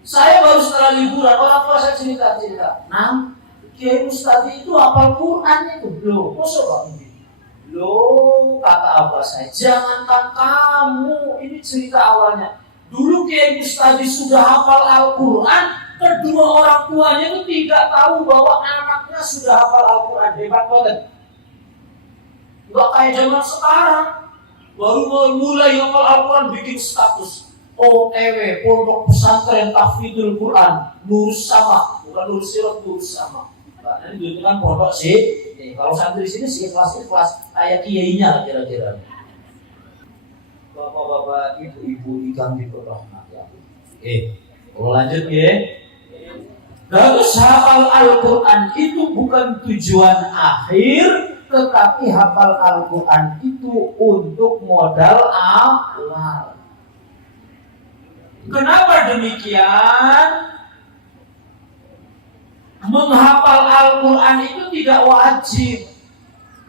Saya baru setelah liburan, orang tua saya cerita. Nah, Kiai Mustadi itu hafal Quran itu. Loh, kok Pak Mudi? Loh, kata abah saya, jangankan kamu, ini cerita awalnya. Dulu Kiai Mustadi sudah hafal Al-Quran, kedua orang tuanya itu tidak tahu bahwa anaknya sudah hafal Al-Quran. Hebat banget. Gak kayak zaman sekarang. Baru mulai hafal Al-Quran bikin status OTW, Pondok Pesantren Tahfidzul Quran, Nur Sama, bukan Nur Sirat, Nur Sama. Nah, ini itu kan pondok sih. Kalau santri di sini sih kelas kayak kiainya kira-kira. Bapak-bapak, ibu-ibu ikan diberkati. Lanjut ya. Terus hafal Al-Quran itu bukan tujuan akhir, tetapi hafal Al-Quran itu untuk modal awal. Kenapa demikian? Menghafal Al-Quran itu tidak wajib.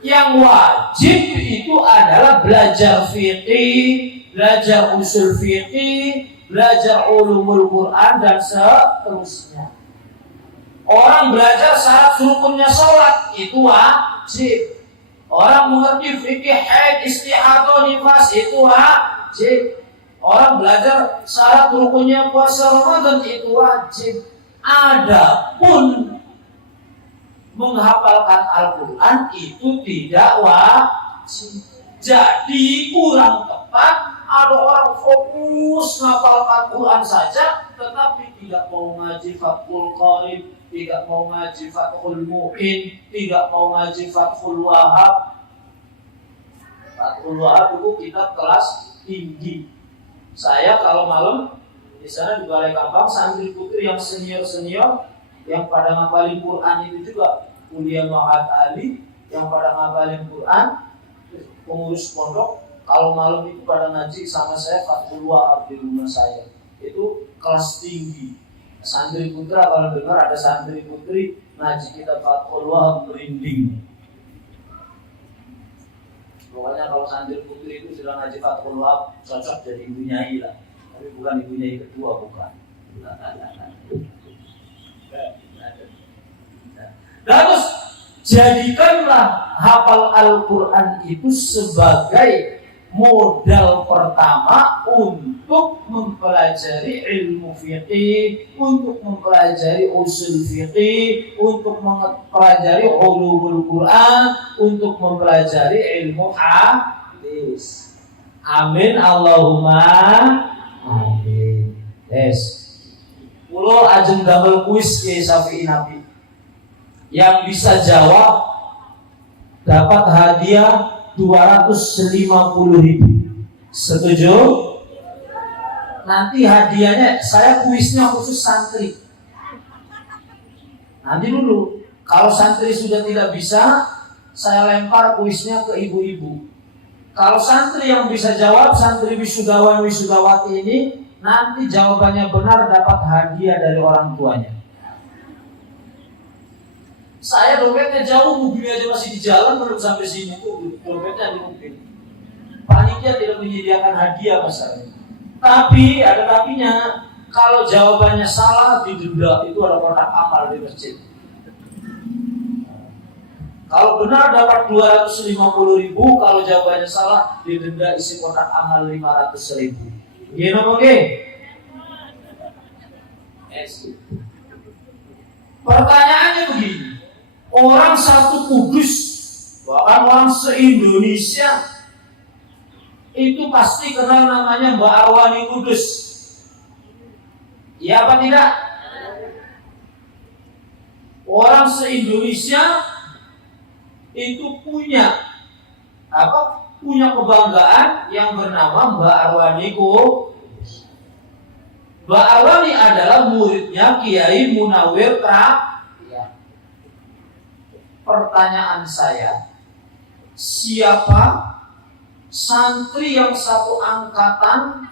Yang wajib itu adalah belajar fikih, belajar usul fikih, belajar ulumul Quran dan seterusnya. Orang belajar syarat rukunnya sholat itu wajib. Orang mengerti fikih haid, istihadah, nifas itu wajib. Orang belajar syarat rukunnya puasa Ramadan itu wajib. Adapun menghafalkan Al-Quran itu tidak wajib. Jadi kurang tepat ada orang fokus menghafalkan Quran saja, tetapi tidak mau ngaji Fathul Qarib, tidak mau ngaji Fathul Mu'in, tidak mau ngaji Fathul Wahab. Fathul Wahab itu kitab kelas tinggi. Saya kalau malam di sana di Balai Kambang, santri putri yang senior yang pada ngapalin Quran itu juga kuliah Mahat Ali, yang pada ngapalin Quran, pengurus pondok. Kalau malam itu pada ngaji sama saya Fathul Wahab di rumah saya. Itu kelas tinggi. Santri putra kalau dengar ada santri putri ngaji kitab Fathul Wahab merinding. Pokoknya kalau santri putri itu sudah ngaji Fathul Wahab cocok jadi ibu nyai lah. Tapi bukan ibu nyai kedua, bukan. Terus jadikanlah hafal Al-Quran itu sebagai modal pertama untuk mempelajari ilmu fiqih, untuk mempelajari usul fiqih, untuk mempelajari ulumul Quran, untuk mempelajari ilmu hadis. Amin Allahumma amin. Yes. Kulo ajeng damel kuis ke Syafi'i Nabi. Yang bisa jawab dapat hadiah 250.000. Setuju? Nanti hadiahnya saya kuisnya khusus santri. Nanti dulu kalau santri sudah tidak bisa, saya lempar kuisnya ke ibu-ibu. Kalau santri yang bisa jawab, santri wisudawan wisudawati ini, nanti jawabannya benar dapat hadiah dari orang tuanya. Saya dompetnya jauh, mobilnya aja masih di jalan, baru sampai sini tuh dompetnya di mobil. Panitia tidak menyediakan hadiah masalahnya. Tapi ada tapinya, kalau jawabannya salah didenda, itu ada kotak amal di masjid. Kalau benar dapat 250.000, kalau jawabannya salah didenda isi kotak amal 500.000. Gini oke? Pertanyaannya begini. Orang satu Kudus, bahkan orang se-Indonesia itu pasti kenal namanya Mbak Arwani Kudus. Iya apa tidak? Orang se-Indonesia itu punya kebanggaan yang bernama Mbak Arwani Kudus. Mbak Arwani adalah muridnya Kiai Munawir Pra. Pertanyaan saya, siapa santri yang satu angkatan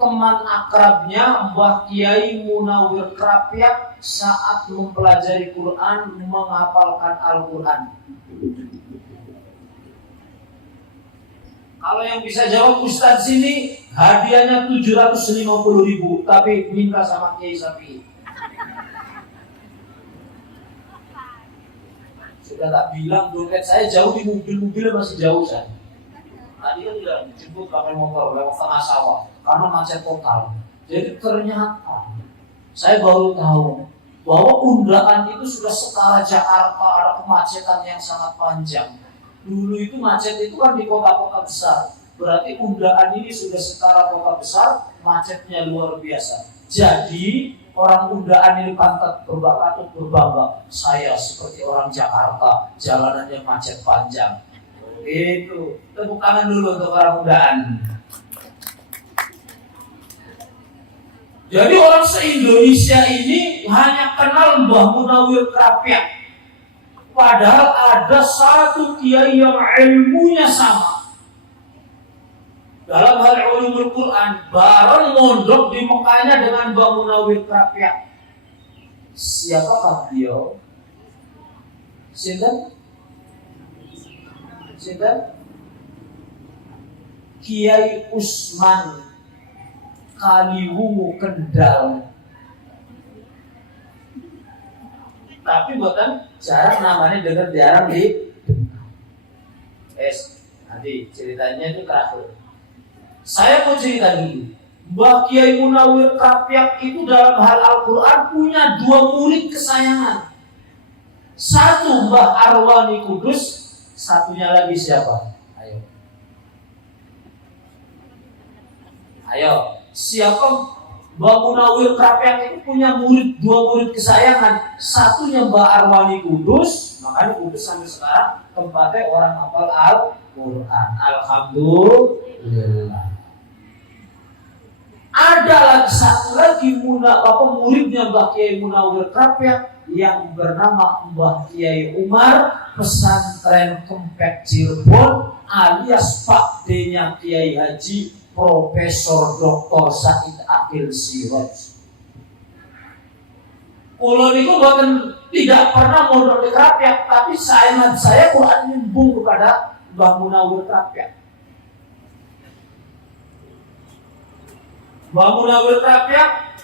teman akrabnya Mbah Kiai Munawir Krapyak saat mempelajari Quran, menghafalkan Al-Quran? Kalau yang bisa jawab Ustadz sini, hadiahnya 750.000, tapi minta sama Kiai Sapi. Sudah tak bilang dompet saya jauh di mobil-mobilnya masih jauh saya. Tadi kan udah dijemput pakai motor lewat tengah sawah karena macet total. Jadi ternyata saya baru tahu bahwa Undaan itu sudah setara Jakarta, ada kemacetan yang sangat panjang. Dulu itu macet itu kan di kota-kota besar. Berarti Undaan ini sudah setara kota besar, macetnya luar biasa. Jadi orang Undaan ini patut berbangga. Saya seperti orang Jakarta, jalanannya macet panjang. Itu tepuk tangan dulu untuk orang Undaan. Jadi orang se-Indonesia ini hanya kenal Mbah Munawir Krapyak. Padahal ada satu kiai yang ilmunya sama. Dalam hal ulumul Quran, bareng mondok di Mekahnya dengan Mbah Munawir Krapyak. Siapakah beliau? Sinten? Kiai Usman Kaliwungu Kendal. Tapi buatan jarang namanya dengar jarang di nanti ceritanya itu terakhir. Saya mau cerita dulu. Mbah Kiai Munawir Krapyak itu dalam hal Al-Quran punya 2 murid kesayangan. Satu Mbah Arwani Kudus, satunya lagi siapa? Ayo. Siapa? Mbah Munawir Krapyak itu punya 2 murid kesayangan. Satunya Mbah Arwani Kudus, makanya Kudus sampai sekarang tempatnya orang hafal Al-Quran. Alhamdulillah. Ada lagi satu lagi muridnya Mbah Kiai Munawir Krapyak yang bernama Mbah Kiai Umar, pesantren Kempek Cirebon, alias Pak D-nya Kiai Haji Profesor Dr. Said Akil Siraj. Kulo niku boten tidak pernah mondok di Krapyak, tapi saya Quran nyambung kepada Mbah Munawir Krapyak. Mbah Munawir Krapyak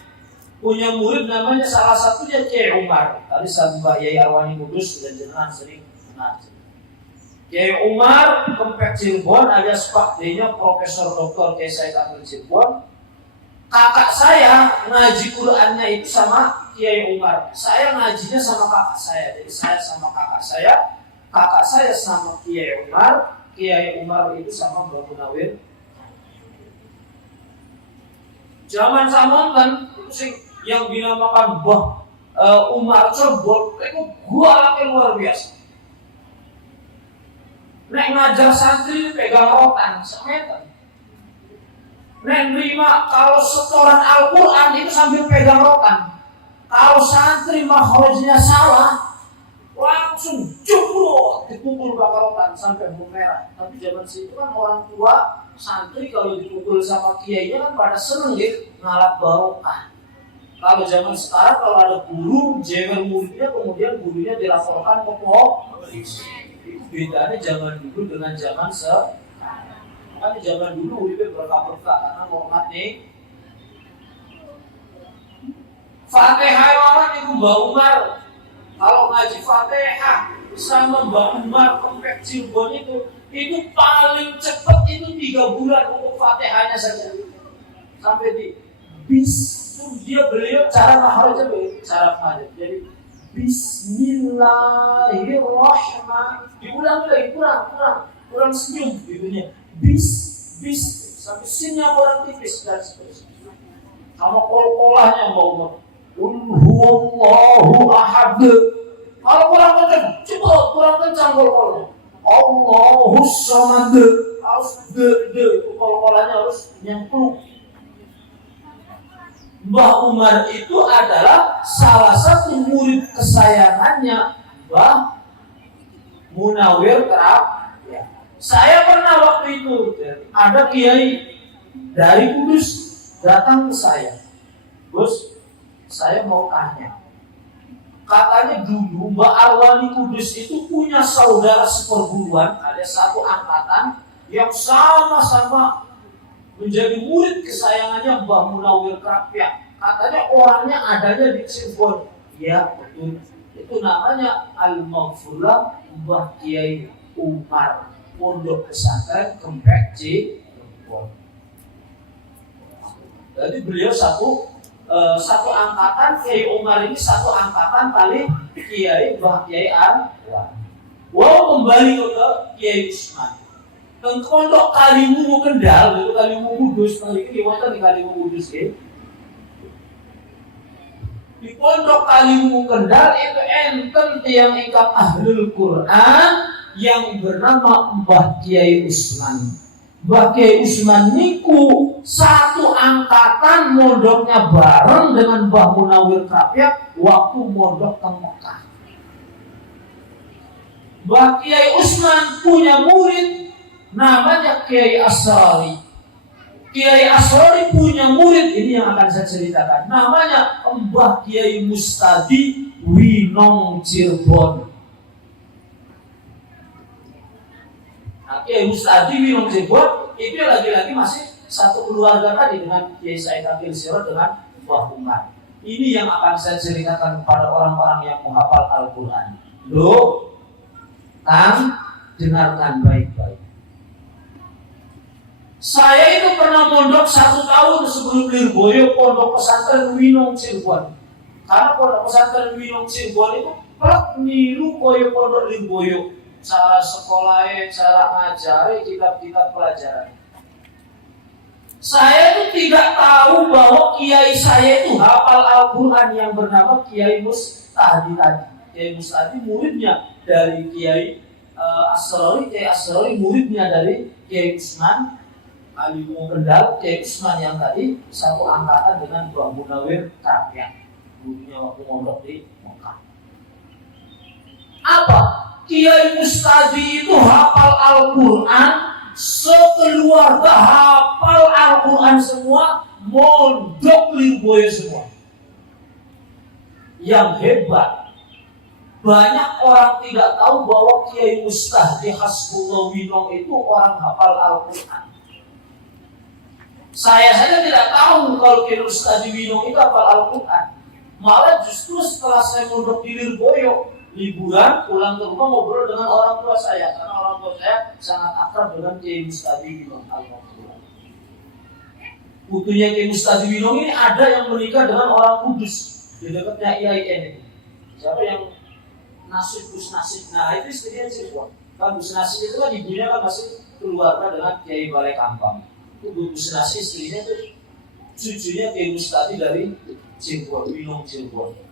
punya murid namanya salah satunya Kiai Umar. Tadi Mbah Yai Arwani Kudus sudah jenengan sering kenal. Kiai Umar Kempek Cirebon alias Pak D-nya Profesor Dr. Kiai Said Akil Cirebon. Kakak saya ngaji Qurannya itu sama Kiai Umar. Saya ngajinya sama kakak saya. Jadi saya sama kakak saya sama Kiai Umar. Kiai Umar itu sama Mbah Munawir. Zaman samonten itu sing yang dinamakan Mbah Umar Cirebon itu gua luar biasa. Nek ngajar santri pegang rotan semeter. Nek nerima kalau setoran Al-Quran itu sambil pegang rotan. Kalau santri makhrajnya salah, langsung jebol dipukul pakai rotan sampai merah. Tapi zaman situ kan orang tua santri kalau dipukul sama kiainya kan pada seneng gitu, ngalap barokah. Kalau zaman sekarang kalau ada guru jewer muridnya, kemudian gurunya dilaporkan ke polisi. Bedanya zaman dulu dengan zaman sekarang. Makanya zaman dulu itu berkah-berkah karena hormat nih. Fatihah orang itu Mbah Umar. Kalau ngaji Fatihah sama Mbah Umar Kempek Cirebon itu paling cepat itu 3 bulan untuk Fatihahnya saja. Sampai di beliau cara maharajnya cara maharaj. Jadi Bismillahirrahmanirrahim. Diulang lagi, kurang senyum gitunya. Bis sampai sinnya kurang tipis dan seterusnya. Sama kol-kolahnya Mbak Umar. Huwallahu ahad. Kalau kurang kencang, cepet kurang kencang kol-kolahnya. Allahus samad. Harus itu kol-kolahnya harus nyemplung. Mbah Umar itu adalah salah satu murid kesayangannya Mbah Munawir Krapyak. Saya pernah waktu itu ada kiai dari Kudus datang ke saya. Gus, saya mau tanya. Katanya dulu Mbah Arwani Kudus itu punya saudara seperguruan, ada satu angkatan yang sama-sama menjadi murid kesayangannya Mbah Munawir Krapyak. Katanya orangnya adanya di Cirebon. Ya betul. Itu namanya Al-Maghfurlah Mbah Kiai Umar, Pondok Pesantren Kempek Cirebon. Jadi beliau satu angkatan, Kiai Umar ini satu angkatan kali Kiai Mbah Kiai Anwar. Wow, kembali ke Kiai Usman. Dan pondok Kaliwungu Kendal, itu Kaliwungu Kudus, ini wonten di Kaliwungu Kudus ya. Di pondok Kaliwungu Kendal itu enten tiang ingkang ahlul Quran yang bernama Mbah Kiai Usman. Mbah Kiai Usman niku satu angkatan mondoknya bareng dengan Mbah Munawir Krapyak waktu mondok ke Mekah. Mbah Kiai Usman punya murid namanya Kiai Asrari. Kiai Asrari punya murid, ini yang akan saya ceritakan, namanya Mbah Kiai Mustadi Winong Cirebon. Nah, Kiai Mustadi Winong Cirebon itu lagi-lagi masih satu keluarga tadi dengan Kiai Said Akil Sirot dengan Mbah Umar. Ini yang akan saya ceritakan kepada orang-orang yang menghafal Al-Quran. Loh, dengarkan baik-baik. Saya itu pernah mondok 1 tahun sebelum Lirboyo, Pondok Pesantren Winong Cirebon. Karena Pondok Pesantren Winong Cirebon itu plek niru koyo Pondok Lirboyo. Cara sekolahnya, cara ngajari, kitab-kitab pelajaran. Saya itu tidak tahu bahwa kiai saya itu hafal Al-Quran yang bernama Kiai Mustadi tadi. Kiai Mustadi muridnya dari Kiai Asrori, Kiai Asrori muridnya dari Kiai Usman Kaliwungu Kendal, Kiai Usman yang tadi satu angkatan dengan Mbah Munawir Krapyak, gurunya waktu mondok di Mekah. Apa? Kiai Mustadi itu hafal Al-Quran, sekeluarga hafal Al-Quran semua, mondok Lirboyo semua. Yang hebat, banyak orang tidak tahu bahwa Kiai Mustadi Hasbullah Winong itu orang hafal Al-Quran. Saya saja tidak tahu kalau Kiai Mustadi Winong itu hafal Al-Quran. Malah justru setelah saya mondok di Lirboyo, liburan pulang ke rumah ngobrol dengan orang tua saya, karena orang tua saya sangat akrab dengan Kiai Mustadi Winong Al-Quran. Putunya Kiai Mustadi Winong ini ada yang menikah dengan orang Kudus di dekatnya IAIN ini. Siapa yang Gus Nasib? Nah itu istrinya siswa. Kan Gus Nasib itu kan ibunya kan masih keluarga dengan Kiai Balai Kampang. Gus Nasib istrinya itu cucunya Kiai Mustadi dari Cirebon, Winong Cirebon.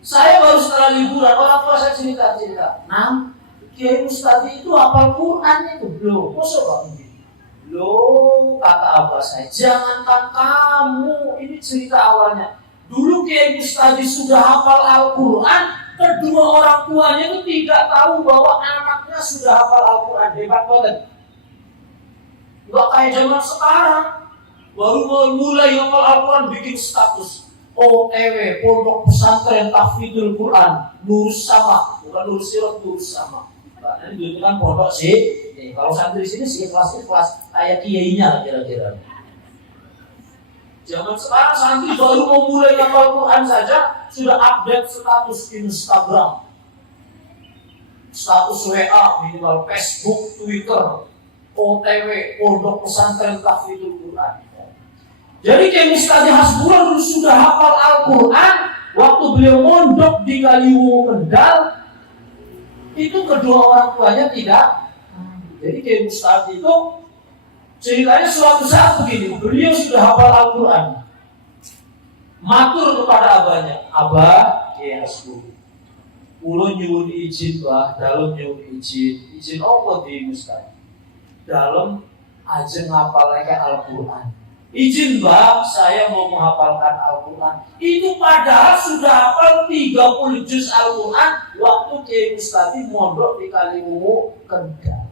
Saya baru setelah liburan, orang tua saya cerita. Nah, Kiai Mustadi itu hafal Quran itu. Loh, kok Bang? Loh, kata abah saya, jangankan kamu, ini cerita awalnya. Dulu Kiai Mustadi sudah hafal Al-Quran, kedua orang tuanya itu tidak tahu bahwa anaknya sudah hafal Al-Quran. Hebat banget. Gak kayak zaman sekarang, baru mulai hafal Al-Quran bikin status OTW, Pondok Pesantren Tahfidzul Quran, Nur Sama, bukan Nur Sirot, Nur Sama. Nah, ini kan pondok sih. Kalau santri sini sih kelas kayak kiainya kira-kira. Zaman sekarang santri baru mau mulai hafal Quran saja sudah update status Instagram, status WA, minimal Facebook, Twitter, OTW, Pondok Pesantren Tahfidzul Quran. Jadi Kiai Mustadi Hasbullah dulu sudah hafal Al-Quran waktu beliau mondok di Kaliwungu Kendal. Itu kedua orang tuanya tidak. Jadi Kiai Mustadi itu ceritanya suatu saat begini, beliau sudah hafal Al-Quran, matur kepada abahnya, Abah Kiai Hasbullah, ulun nyuwun izin bah, dalam nyuwun izin apa di Mustadi, dalam aja ngapal Al-Quran. Izin bah, saya mau menghafalkan Al-Quran. Itu padahal sudah hafal 30 juz Al-Quran waktu Kiai Mustadi mondok di Kaliwungu Kendal.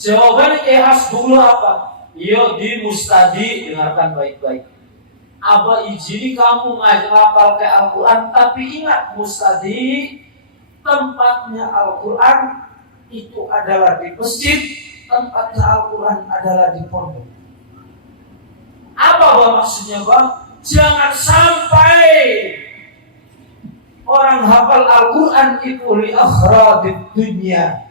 Jawabannya Kiai Hasbullah apa? Yo di Mustadi, dengarkan baik-baik. Abah izini kamu ngapal ke Al-Quran, tapi ingat Mustadi, tempatnya Al-Quran itu adalah di masjid, tempatnya Al-Quran adalah di pondok. Apa maksudnya Bang? Jangan sampai orang hafal Al-Quran itu li akhradid dunya.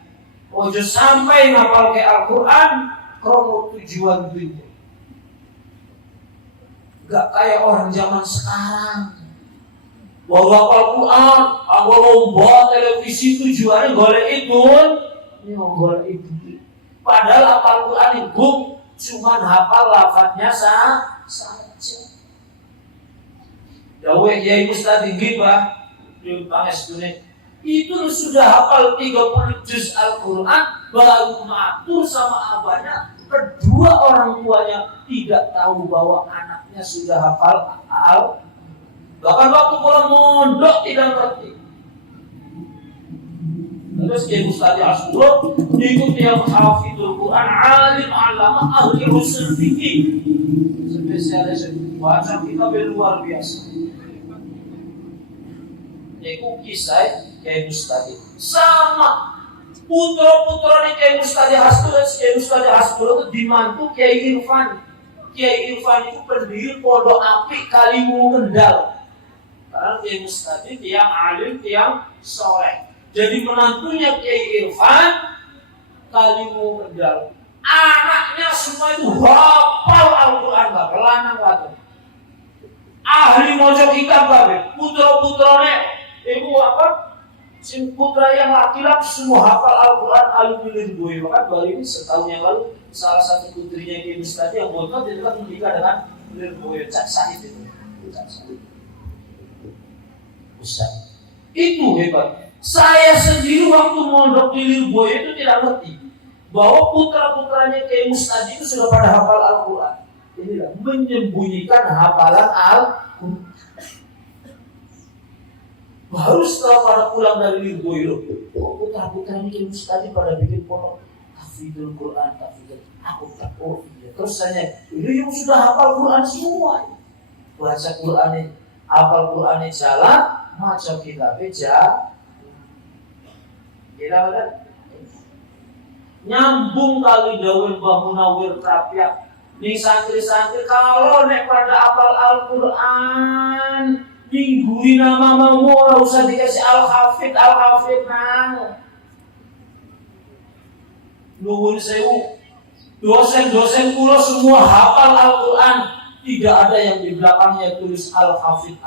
Ojo sampai ngapal ke Al-Quran krono tujuan dunia. Gak kayak orang zaman sekarang. Bahwa Al-Quran, aku lomba televisi tujuannya golek itu, ini golek itu. Padahal Al-Quran itu cuma hafal lafadznya saja. Dawe Kiai Ustadz Ghibah di Panges Dunia itu sudah hafal 30 juz Al-Quran, baru matur sama abahnya. Kedua orang tuanya tidak tahu bahwa anaknya sudah hafal Al-Quran. Bahkan waktu pulang mondok tidak ngerti. Terus Kiai Mustadi Asburo ikut yang hafidul Quran, alim alama, ahli usul fikih, spesialis baca kitab luar biasa. Itu kisah Kiai Mustadi. Sama putra-putranya Kiai Mustadi Asburo itu dimantu Kiai Irfan. Kiai Irfan itu pendiri pondok apik Kalimu Kendal. Karena Kiai Mustadi tiang alim, tiang soleh. Jadi menantunya Kiai Irfan Kalimu Kendal. Anaknya semua itu hafal Al-Quran, gak lanang kata. Ahli mojo kitab babe. Putra-putranya itu apa? Sing putra yang laki-laki semua hafal Al-Quran, alim milir boy. Maka baru ini setahun yang lalu salah satu putrinya Kiai Mustadi yang boykot itu kan menikah dengan milir boy Cak Sahid itu. Cak Sahid. Itu hebat. Saya sendiri waktu mondok di Lirboyo itu tidak ngerti bahwa putra-putranya Kiai Mustadi itu sudah pada hafal Al-Quran. Inilah menyembunyikan hafalan Al-Quran. Baru setelah pada pulang dari Lirboyo, putra-putranya Kiai Mustadi pada bikin pondok hafidul Quran, hafidul. Aku tak iya. Terus saya, ini yang sudah hafal Quran semua. Baca Quran, hafal Quran jalan. Macam kita beja, kita betul. Nyambung kali daun Mbah Munawir Rapiak. Nih santri-santri kalau nek pada apal Al-Quran, mingguri nama mau ora usah dikasih Al-Hafid nang. Nuwun sewu. Dosen-dosen kula semua hafal Al-Quran, tidak ada yang di belakangnya tulis Al-Hafid.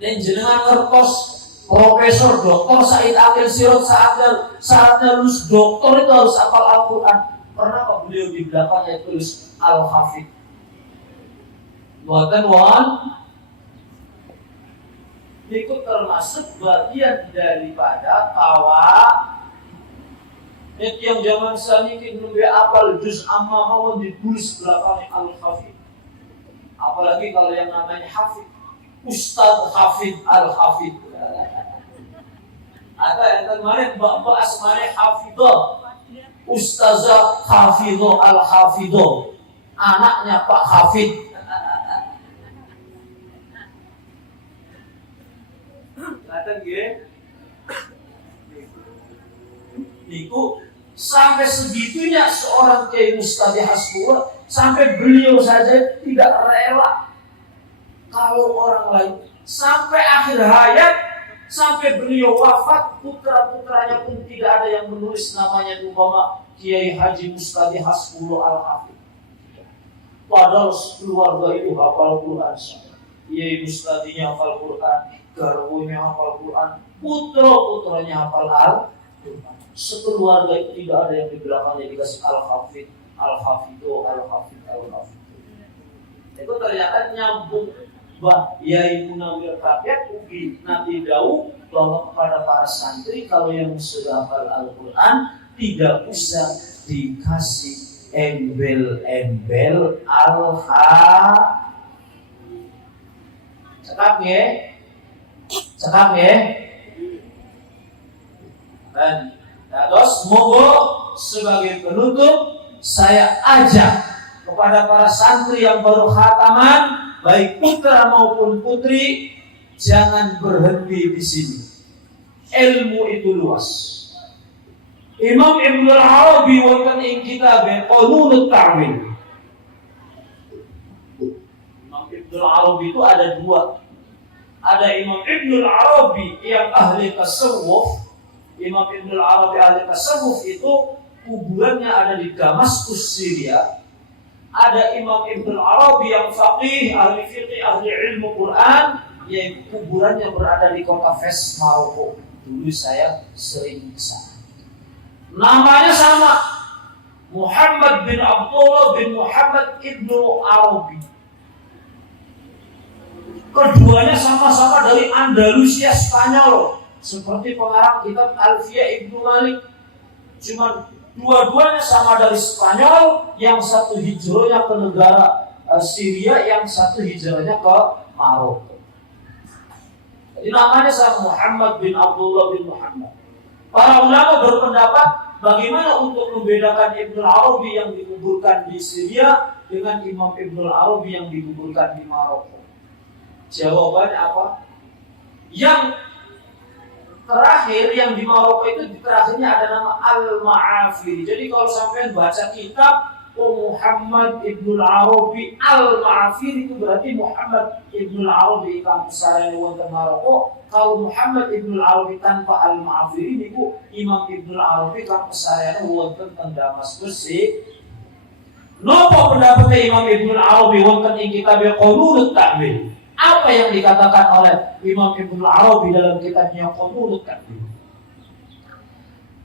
Dan jenengan ngertos Profesor Dr. Said Akil Sirot saatnya lulus doktor itu harus hafal Al-Quran. Pernah kok beliau di belakangnya tulis Al-Hafid? Buatan wan itu termasuk bagian daripada tawa. Yang zaman sekarang ini belum apal juz amma mau ditulis belakangnya Al-Hafid. Apalagi kalau yang namanya Hafid, Ustadz Hafid Al-Hafid. Ada yang kemarin mbak asmane Hafidah, Ustazah Hafidah Al-Hafidah, anaknya Pak Hafid. Kelihatan gini? Niku sampai segitunya seorang Kiai Mustadi Hasbullah, sampai beliau saja tidak rela kalau orang lain sampai akhir hayat, sampai beliau wafat, putra-putranya pun tidak ada yang menulis namanya umpama Kiai Haji Mustadi Hasbullah Al-Hafid. Padahal keluarga itu hafal Quran. Kiai Mustadinya hafal Quran, garwonya hafal Quran, putra-putranya hafal Al-Quran. Sekeluarga itu tidak ada yang di belakangnya dikasih Al-Hafid, Al-Hafido. Itu ternyata nyambung. Bah, Yai Munawir Rapiak ugi nanti jauh bahwa kepada para santri kalau yang sudah hafal Al-Quran tidak usah dikasih embel-embel Cekap ya. Dan terus monggo sebagai penutup saya ajak kepada para santri yang baru khataman, baik putra maupun putri, jangan berhenti di sini. Ilmu itu luas. Imam Ibnu Arabi wonten ing kitab Qanunut Ta'wil. Imam Ibnu Arabi itu ada dua. Ada Imam Ibnu Arabi yang ahli tasawuf. Imam Ibnu Arabi ahli tasawuf itu kuburannya ada di Damaskus, Syria. Ada Imam Ibnu Arabi yang faqih, ahli fiqih, ahli ilmu Quran, yang kuburannya berada di kota Fes, Maroko. Dulu saya sering ke sana. Namanya sama, Muhammad bin Abdullah bin Muhammad Ibnu Arabi. Keduanya sama-sama dari Andalusia, Spanyol, seperti pengarang kitab Alfiyah Ibnu Malik. Cuma dua-duanya sama dari Spanyol, yang satu hijrahnya ke negara Syria, yang satu hijrahnya ke Maroko. Jadi namanya sama, Muhammad bin Abdullah bin Muhammad. Para ulama berpendapat bagaimana untuk membedakan Ibnu Arabi yang dikuburkan di Syria dengan Imam Ibnu Arabi yang dikuburkan di Maroko. Jawabannya apa? Yang terakhir yang di Maroko itu terakhirnya ada nama Al-Ma'afiri. Jadi kalau sampai baca kitab Muhammad Ibnu Arabi Al-Ma'afiri, itu berarti Muhammad Ibnu Arabi kampus sarane wonten Maroko. Kalau Muhammad Ibnu Arabi tanpa Al-Ma'afiri niku Imam Ibnu Arabi kampus sarane wonten teng Damaskus. Napa pendapat Imam Ibnu Arabi wonten ing kitab Qanunut Ta'wil? Apa yang dikatakan oleh Imam Ibnu Arabi dalam kitabnya Qanunut Ta'wil?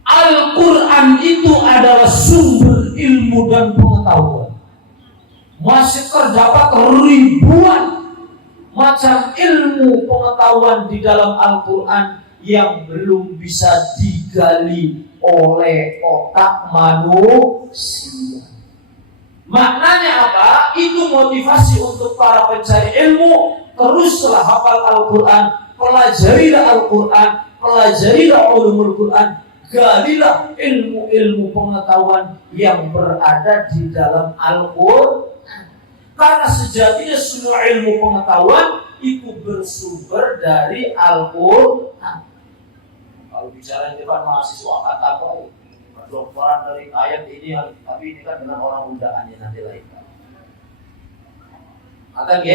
Al-Quran itu adalah sumber ilmu dan pengetahuan. Masih terdapat ribuan macam ilmu pengetahuan di dalam Al-Quran yang belum bisa digali oleh otak manusia. Maknanya apa? Itu motivasi untuk para pencari ilmu. Teruslah hafal Al-Quran, pelajarilah Al-Quran, pelajarilah ulumul Quran, galilah ilmu-ilmu pengetahuan yang berada di dalam Al-Quran. Karena sejatinya semua ilmu pengetahuan itu bersumber dari Al-Quran. Kalau bicara di depan mahasiswa kata apa? Kedokteran dari ayat ini, tapi ini kan dengan orang undangannya nanti lain. Kata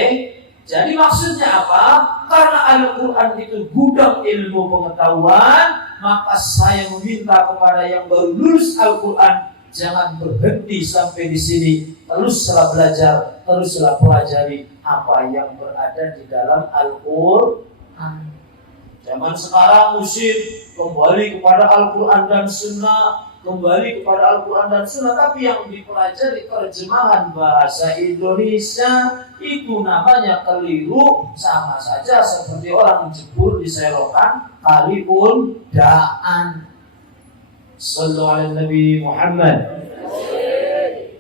jadi maksudnya apa? Karena Al-Quran itu gudang ilmu pengetahuan, maka saya meminta kepada yang baru lulus Al-Quran, jangan berhenti sampai di sini. Teruslah belajar, teruslah pelajari apa yang berada di dalam Al-Quran. Zaman sekarang musim kembali kepada Al-Quran dan Sunnah, kembali kepada Al-Quran dan Sunnah, tapi yang dipelajari terjemahan bahasa Indonesia itu namanya keliru, sama saja seperti orang jebur di selokan kali undaan. Sallallahu alaihi Nabi Muhammad.